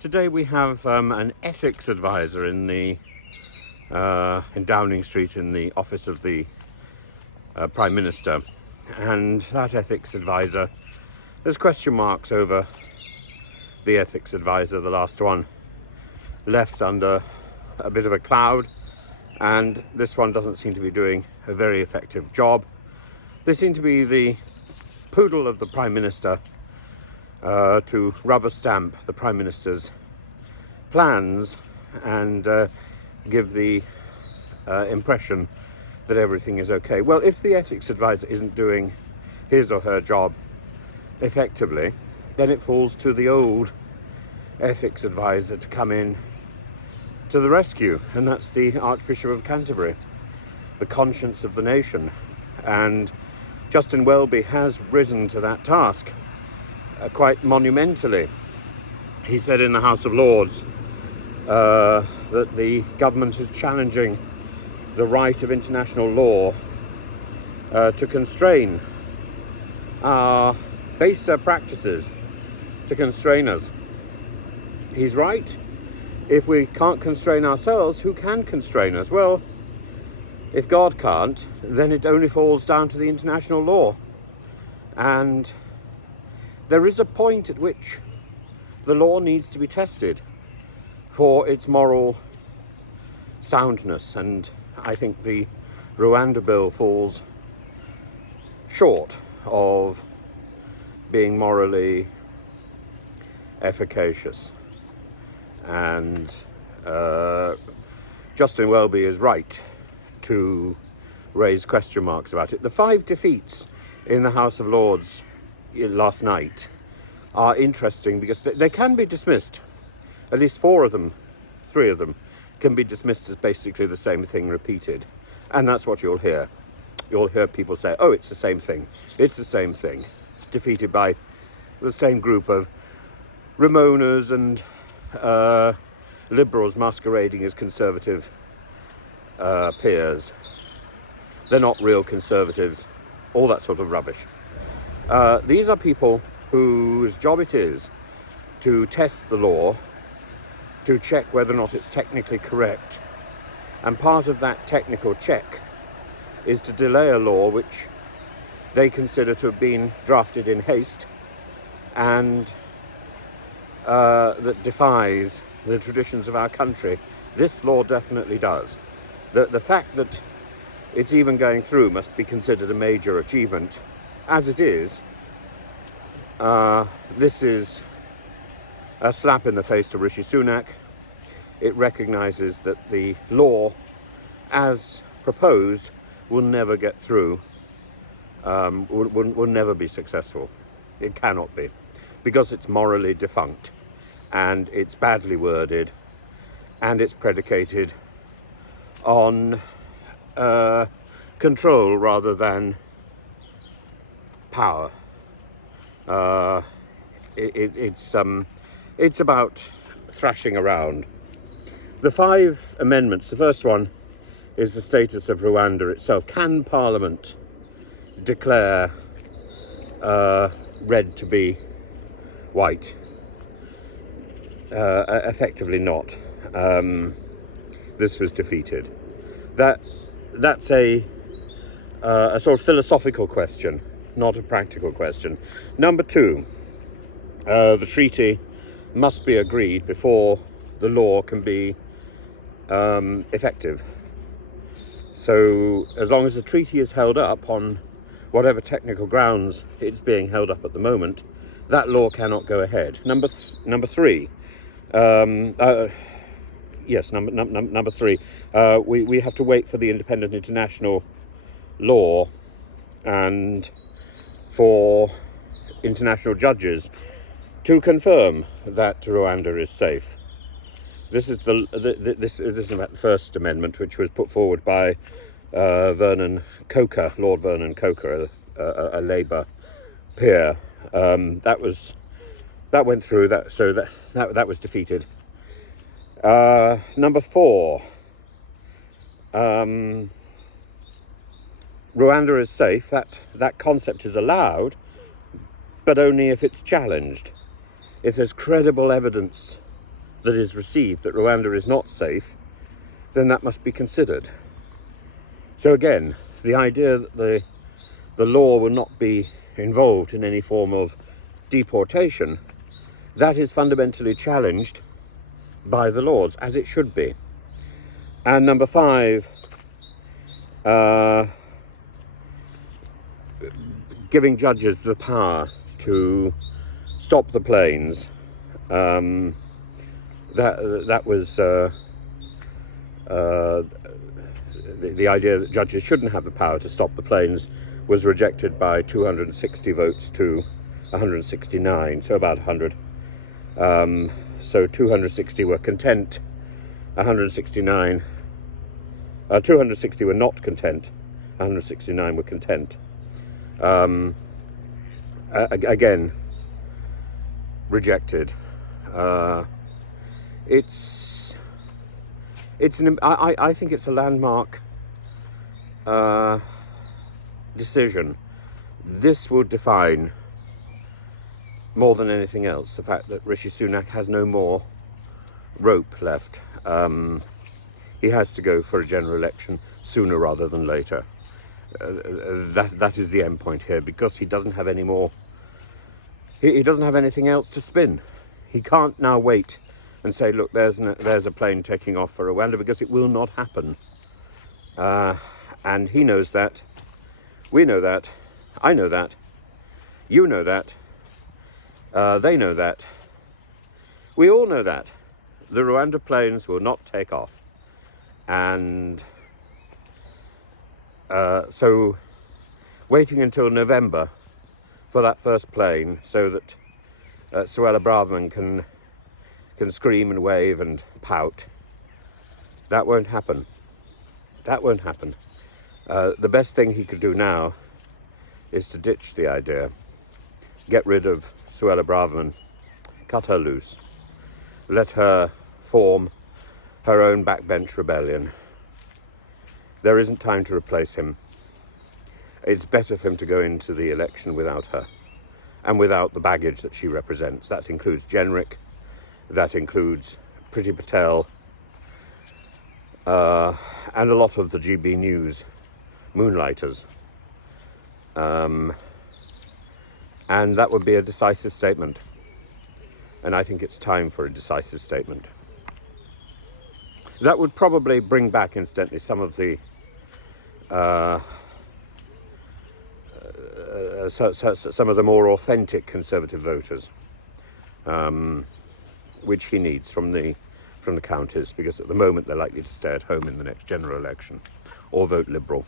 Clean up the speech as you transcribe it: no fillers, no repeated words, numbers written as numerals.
Today we have an ethics advisor in Downing Street in the office of the Prime Minister, and that ethics advisor, there's question marks over the ethics advisor, the last one, left under a bit of a cloud, and this one doesn't seem to be doing a very effective job. They seem to be the poodle of the Prime Minister, to rubber stamp the Prime Minister's plans and give the impression that everything is okay. Well, if the ethics advisor isn't doing his or her job effectively, then it falls to the old ethics advisor to come in to the rescue, and that's the Archbishop of Canterbury, the conscience of the nation. And Justin Welby has risen to that task quite monumentally. He said in the House of Lords that the government is challenging the right of international law to constrain our baser practices, to constrain us. He's right. If we can't constrain ourselves, who can constrain us? Well, if God can't, then it only falls down to the international law. And there is a point at which the law needs to be tested for its moral soundness, and I think the Rwanda Bill falls short of being morally efficacious. And Justin Welby is right to raise question marks about it. The 5 defeats in the House of Lords last night are interesting because they can be dismissed. At least 3 of them can be dismissed as basically the same thing repeated, and that's what you'll hear. You'll hear people say, oh, it's the same thing, it's the same thing, defeated by the same group of Ramonas and liberals masquerading as conservative peers. They're not real conservatives, all that sort of rubbish. These are people whose job it is to test the law, to check whether or not it's technically correct. And part of that technical check is to delay a law which they consider to have been drafted in haste and that defies the traditions of our country. This law definitely does. The fact that it's even going through must be considered a major achievement. As it is, this is a slap in the face to Rishi Sunak. It recognises that the law, as proposed, will never get through, will never be successful. It cannot be, because it's morally defunct, and it's badly worded, and it's predicated on control rather than power. It's about thrashing around. The 5 amendments, the first one is the status of Rwanda itself. Can Parliament declare red to be white? Effectively not. This was defeated. That's a sort of philosophical question, not a practical question. Number 2, the treaty must be agreed before the law can be effective. So as long as the treaty is held up on whatever technical grounds it's being held up at the moment, that law cannot go ahead. Number 3, yes, number 3, we have to wait for the independent international law and for international judges to confirm that Rwanda is safe. This is this is about the First Amendment, which was put forward by Lord Vernon Coker, a Labour peer. That went through. That was defeated. Number 4. Rwanda is safe. That concept is allowed, but only if it's challenged. If there's credible evidence that is received that Rwanda is not safe, then that must be considered. So again, the idea that the law will not be involved in any form of deportation, that is fundamentally challenged by the Lords, as it should be. And number 5, giving judges the power to stop the planes. That was the idea that judges shouldn't have the power to stop the planes was rejected by 260 votes to 169, so about 100. So 260 were content, 260 were not content, 169 were content. Again, rejected. I think it's a landmark decision. This will define, more than anything else, the fact that Rishi Sunak has no more rope left. He has to go for a general election sooner rather than later. That is the end point here, because he doesn't have any more. He doesn't have anything else to spin. He can't now wait and say, look, there's a plane taking off for Rwanda, because it will not happen. And he knows that. We know that. I know that. You know that. They know that. We all know that. The Rwanda planes will not take off. And so waiting until November for that first plane so that Suella Braverman can scream and wave and pout, that won't happen. That won't happen. The best thing he could do now is to ditch the idea, get rid of Suella Braverman, cut her loose, let her form her own backbench rebellion. There isn't time to replace him. It's better for him to go into the election without her, and without the baggage that she represents. That includes Jenrick, that includes Priti Patel, and a lot of the GB News moonlighters. And that would be a decisive statement. And I think it's time for a decisive statement. That would probably bring back, incidentally, some of the some of the more authentic Conservative voters, which he needs from the counties, because at the moment they're likely to stay at home in the next general election or vote Liberal.